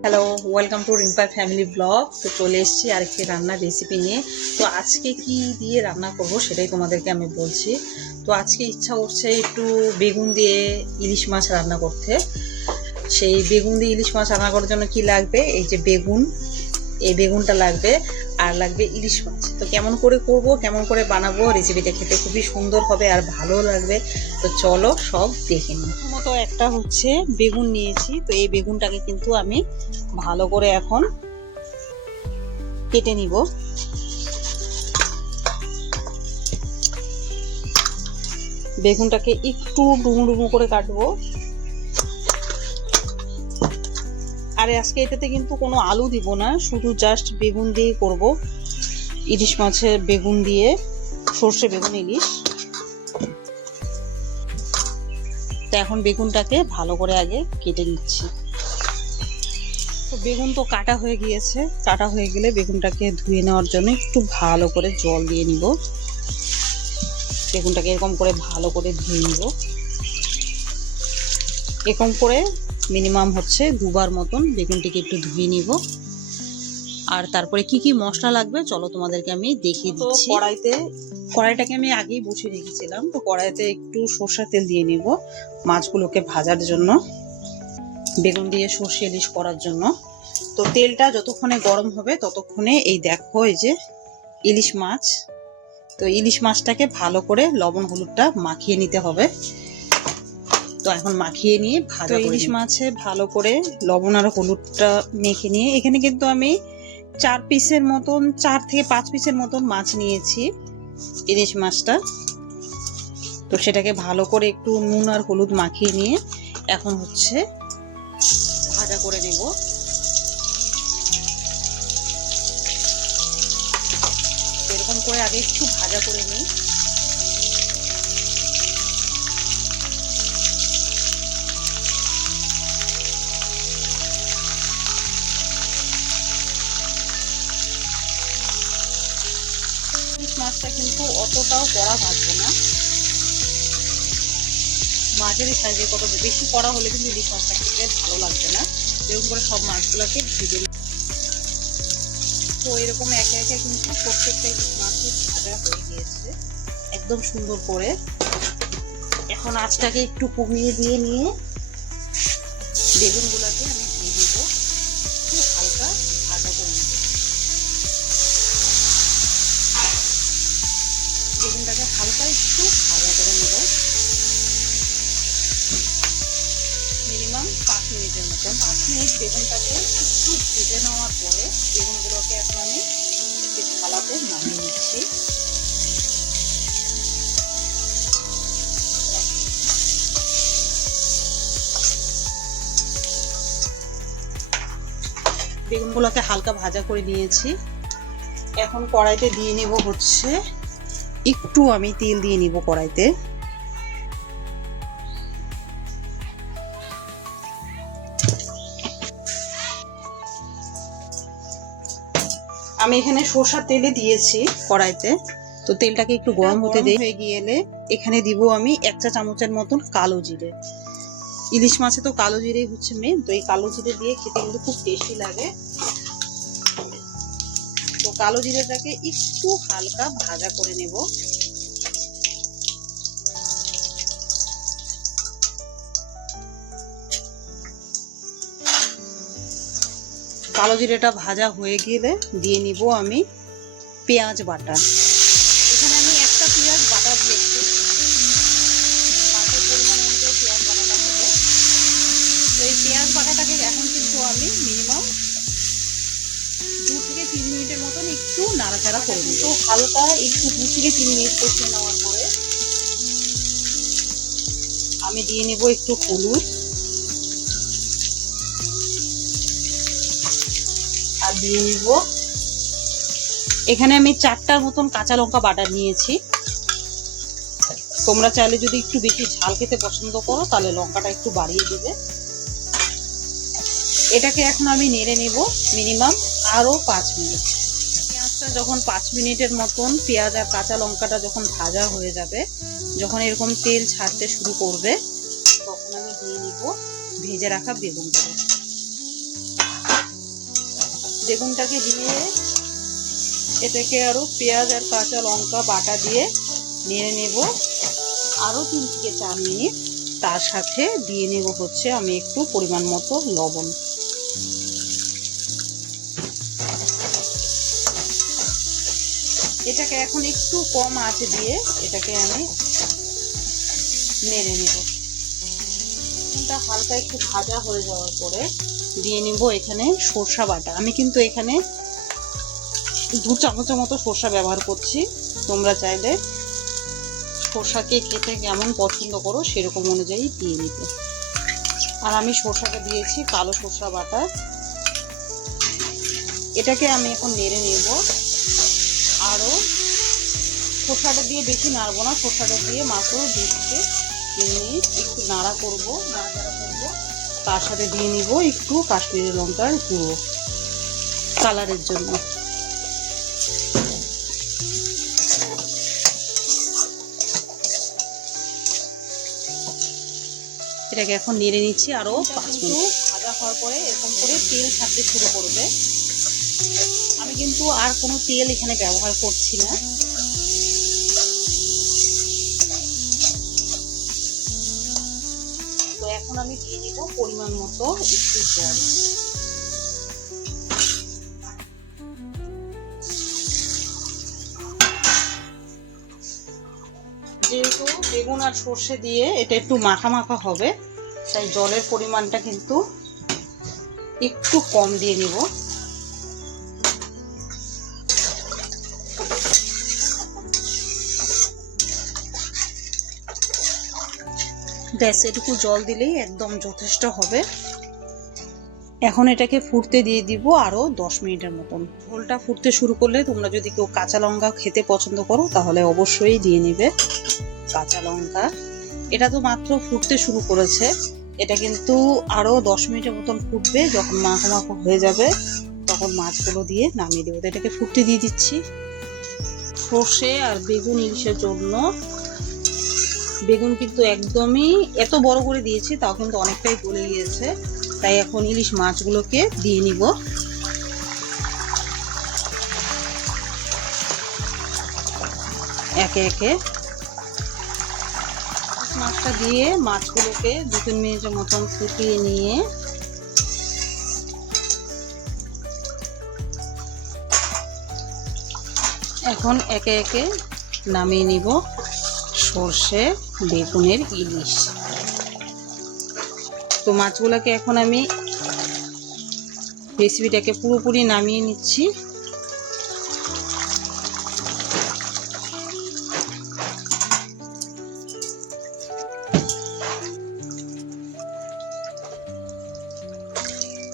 Hello, welcome to রিম্পার family blog. তো চলে এসেছি আরেকটি রান্নার রেসিপি নিয়ে। তো আজকে কি দিয়ে রান্না করব সেটাই তোমাদেরকে আমি বলছি। তো আজকে ইচ্ছা করছে একটু বেগুন দিয়ে ইলিশ মাছ রান্না করতে। সেই বেগুন দিয়ে ইলিশ মাছ রান্না করার জন্য কি লাগবে, এই যে বেগুন, এই বেগুনটা লাগবে, আর লাগবে ইলিশ মাছ। তো কেমন করে করব, কেমন করে বানাবো, রেসিপিটা খেতে খুবই সুন্দর হবে আর ভালো লাগবে। তো চলো সব দেখে নিই। প্রথমত একটা হচ্ছে বেগুন নিয়েছি। তো এই বেগুনটাকে কিন্তু আমি ভালো করে এখন কেটে নিব। বেগুনটাকে একটু ডুমো ডুমো করে কাটবো। আর আজকে এটাতে কিন্তু কোনো আলু দিব না, শুধু জাস্ট বেগুন দিয়েই করব। ইলিশ মাছের বেগুন দিয়ে, সর্ষে বেগুন ইলিশ। তো এখন বেগুনটাকে ভালো করে আগে কেটে নিচ্ছি। তো বেগুন তো কাটা হয়ে গিয়েছে। কাটা হয়ে গেলে বেগুনটাকে ধুয়ে নেওয়ার জন্য একটু ভালো করে জল দিয়ে নিব। বেগুনটাকে এরকম করে ভালো করে ধুয়ে নিব। এরকম করে মিনিমাম হচ্ছে দুবার মতন বেগুনটিকে একটু ধুয়ে নিব। আর তারপরে কি কি মশলা লাগবে চলো তোমাদেরকে আমি দেখিয়ে দিচ্ছি। কড়াইটাকে আমি আগেই বসিয়ে রেখেছিলাম। তো কড়াইতে একটু সরষের তেল দিয়ে নিব মাছগুলোকে ভাজার জন্য, বেগুন দিয়ে সর্ষে ইলিশ করার জন্য। তো তেলটা যতক্ষণে গরম হবে ততক্ষণে এই দেখো, এই যে ইলিশ মাছ। তো ইলিশ মাছটাকে ভালো করে লবণ হলুদটা মাখিয়ে নিতে হবে। তো এখন মাখিয়ে নিয়ে ভাজা ইলিশ মাছে ভালো করে লবণ আর হলুদটা মেখে নিয়ে, এখানে কিন্তু আমি 4 পিসের মতন, 4 থেকে 5 পিসের মতন মাছ নিয়েছি ইলিশ মাছটা। তো সেটাকে ভালো করে একটু নুন আর হলুদ মাখিয়ে নিয়ে এখন হচ্ছে ভাজা করে নেব। এরকম করে আগে একটু ভাজা করে নিই। ইলিশ মাছটা কিন্তু অতটাও কড়া ভাজবো না, মাঝারি সাইজে। কত বেশি কড়া হলে কিন্তু ইলিশ মাছটা খেতে ভালো লাগবে না। এরকম করে সব মাছগুলোকে ভেজে। তো এরকম একে একে কিন্তু প্রত্যেকটা ইলিশ মাছই ভাজা হয়ে গিয়েছে একদম সুন্দর করে। এখন আঁচটাকে একটু কমিয়ে দিয়ে নিয়ে বেগুনগুলোকে আমি দিয়ে দিব, হালকা ভাজা করে নেব। বেগুনটাকে হালকা একটু ভাজা করে নেব, মিনিমাম 5 মিনিটের মতন। 5 মিনিট বেগুনটাকে একটু ভেজে নেওয়ার পরে বেগুনগুলোকে এখন আমি একটু থালাতে নামিয়ে নিচ্ছি। বেগুনগুলোকে হালকা ভাজা করে নিয়েছি। এখন কড়াইতে দিয়ে নেব হচ্ছে একটু, আমি তেল দিয়ে নিব কড়াইতে। আমি এখানে সরষের তেলে দিয়েছি কড়াইতে। তো তেলটাকে একটু গরম হতে হয়ে গেলে এখানে দিব আমি 1 চা চামচের মতন কালো জিরে। ইলিশ মাছে তো কালো জিরেই হচ্ছে মেন। তো এই কালো জিরে দিয়ে খেতে কিন্তু খুব টেস্টি লাগে। তো কালো জিরেটাকে একটু হালকা ভাজা করে নেব। কালো জিরেটা ভাজা হয়ে গেলে দিয়ে নিব আমি পেঁয়াজ বাটা। এখানে আমি একটা পেঁয়াজ বাটা দিয়েছি, পরিমাণ অনুযায়ী পেঁয়াজ বাটাটা হবে। তো এই পেঁয়াজ বাটাটাকে এখন কিন্তু আমি মিনিমাম 2 থেকে 3 মিনিটের মতন একটু নাড়াচাড়া করে নিই। তো হালকা একটু 2 থেকে 3 মিনিট কষিয়ে নেওয়ার পরে আমি দিয়ে নেব একটু হলুদ আর দিয়ে নিব, এখানে আমি 4টার মতন কাঁচা লঙ্কা বাটা নিয়েছি। তোমরা চাইলে যদি একটু বেশি ঝাল খেতে পছন্দ করো তাহলে লঙ্কাটা একটু বাড়িয়ে দিবে। এটাকে এখন আমি নেড়ে নেব মিনিমাম আরো 5 মিনিট। পেঁয়াজটা যখন 5 মিনিটের মতন, পেঁয়াজ আর কাঁচা লঙ্কাটা যখন ভাজা হয়ে যাবে, যখন এরকম তেল ছাড়তে শুরু করবে, তখন আমি দিয়ে নিব ভেজে রাখা বেগুনগুলো। বেগুনটাকে দিয়ে এটাকে আরও পেঁয়াজ আর কাঁচা লঙ্কা বাটা দিয়ে নেড়ে নেব আরও 3 থেকে 4 মিনিট। তার সাথে দিয়ে নেব হচ্ছে আমি একটু পরিমাণ মতো লবণ। এটাকে এখন একটু কম আঁচে দিয়ে এটাকে আমি নেড়ে নেব। বেগুনটা হালকা একটু ভাজা হয়ে যাওয়ার পরে দিয়ে নেব এখানে সরষা বাটা। আমি কিন্তু এখানে 2 চামচের মতো সরষা ব্যবহার করছি। তোমরা চাইলে সরষাকে খেতে কেমন পছন্দ করো সেরকম অনুযায়ী দিয়ে নিতে। আর আমি সরষাটা দিয়েছি কালো সরষা বাটা। এটাকে আমি এখন নেড়ে নেব আরও। সরষাটা দিয়ে বেশি নাড়বো না, সরষাটা দিয়ে মাত্র 2 থেকে 3 মিনিট একটু নাড়াচাড়া করবো। তার সাথে দিয়ে নিব একটু কাশ্মীরি লঙ্কার গুঁড়ো কালারের জন্য। এটাকে এখন নেড়ে নিচ্ছি আরও 5 মিনিট। ভাজা হওয়ার পরে এরকম করে তেল ছাড়তে শুরু করবে। আমি কিন্তু আর কোনো তেল এখানে ব্যবহার করছি না। তো এখন আমি দিয়ে দিব পরিমাণ মতো একটু জল। যেহেতু বেগুন আর সর্ষে দিয়ে এটা একটু মাখা মাখা হবে, তাই জলের পরিমাণটা কিন্তু একটু কম দিয়ে নিব। ব্যাস এটুকু জল দিলেই একদম যথেষ্ট হবে। এখন এটাকে ফুটতে দিয়ে দিব আরো 10 মিনিটের মতন। ঝোলটা ফুটতে শুরু করলে তোমরা যদি কেউ কাঁচা লঙ্কা খেতে পছন্দ করো তাহলে অবশ্যই দিয়ে নিবে কাঁচা লঙ্কা। এটা তো মাত্র ফুটতে শুরু করেছে, এটা কিন্তু আরো 10 মিনিটের মতন ফুটবে। যখন মাখো মাখো হয়ে যাবে তখন মাছগুলো দিয়ে নামিয়ে দেবো। এটাকে ফুটতে দিয়ে দিচ্ছি। সর্ষে আর বেগুন ইলিশের জন্য বেগুন কিন্তু একদমই এত বড় করে দিয়েছি, তাও কিন্তু অনেকটাই গলে গিয়েছে। তাই এখন ইলিশ মাছগুলোকে দিয়ে নিব। একে একে মাছটা দিয়ে মাছগুলোকে 2-3 মিনিটের মতন ফুটিয়ে নিয়ে এখন একে একে নামিয়ে নিব সর্ষে বেগুনের ইলিশ। তো মাছগুলোকে এখন আমি রেসিপিটাকে পুরোপুরি নামিয়ে নিচ্ছি।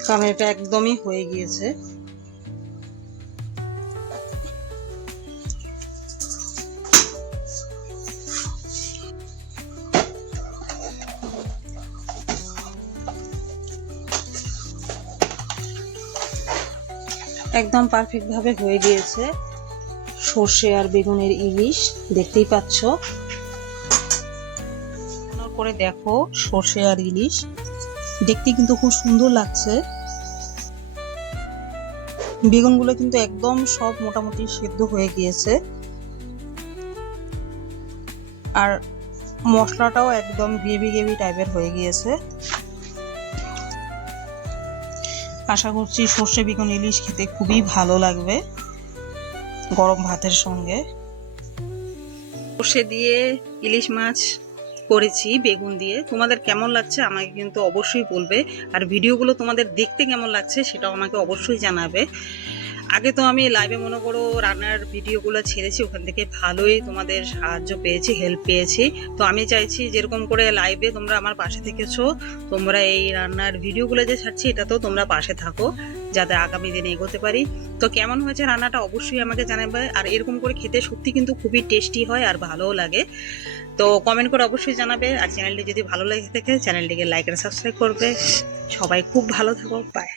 কারণ এটা একদমই হয়ে গিয়েছে। একদম পারফেক্ট ভাবে হয়ে গিয়েছে সর্ষে আর বেগুনের ইলিশ। দেখতেই পাচ্ছ, করে দেখো সর্ষে আর ইলিশ দেখতে কিন্তু খুব সুন্দর লাগছে। বেগুনগুলো কিন্তু একদম সব মোটামুটি সেদ্ধ হয়ে গিয়েছে, আর মশলাটাও একদম গ্রেভি গ্রেভি টাইপের হয়ে গিয়েছে। আশা করছি সর্ষে বেগুন ইলিশ খেতে খুবই ভালো লাগবে গরম ভাতের সঙ্গে। সর্ষে দিয়ে ইলিশ মাছ করেছি বেগুন দিয়ে। তোমাদের কেমন লাগছে আমাকে কিন্তু অবশ্যই বলবে। আর ভিডিওগুলো তোমাদের দেখতে কেমন লাগছে সেটাও আমাকে অবশ্যই জানাবে। আগে তো আমি লাইভে মনে করো রান্নার ভিডিওগুলো ছেড়েছি, ওখান থেকে ভালোই তোমাদের সাহায্য পেয়েছি, হেল্প পেয়েছি। তো আমি চাইছি যেরকম করে লাইভে তোমরা আমার পাশে থেকেছো, তোমরা এই রান্নার ভিডিওগুলো যে ছাড়ছি এটাতেও তোমরা পাশে থাকো, যাতে আগামী দিনে এগোতে পারি। তো কেমন হয়েছে রান্নাটা অবশ্যই আমাকে জানাবে। আর এরকম করে খেতে সত্যি কিন্তু খুবই টেস্টি হয় আর ভালোও লাগে। তো কমেন্ট করে অবশ্যই জানাবে। আর চ্যানেলটি যদি ভালো লাগে থাকে চ্যানেলটিকে লাইক আর সাবস্ক্রাইব করবে। সবাই খুব ভালো থাকো, বাই।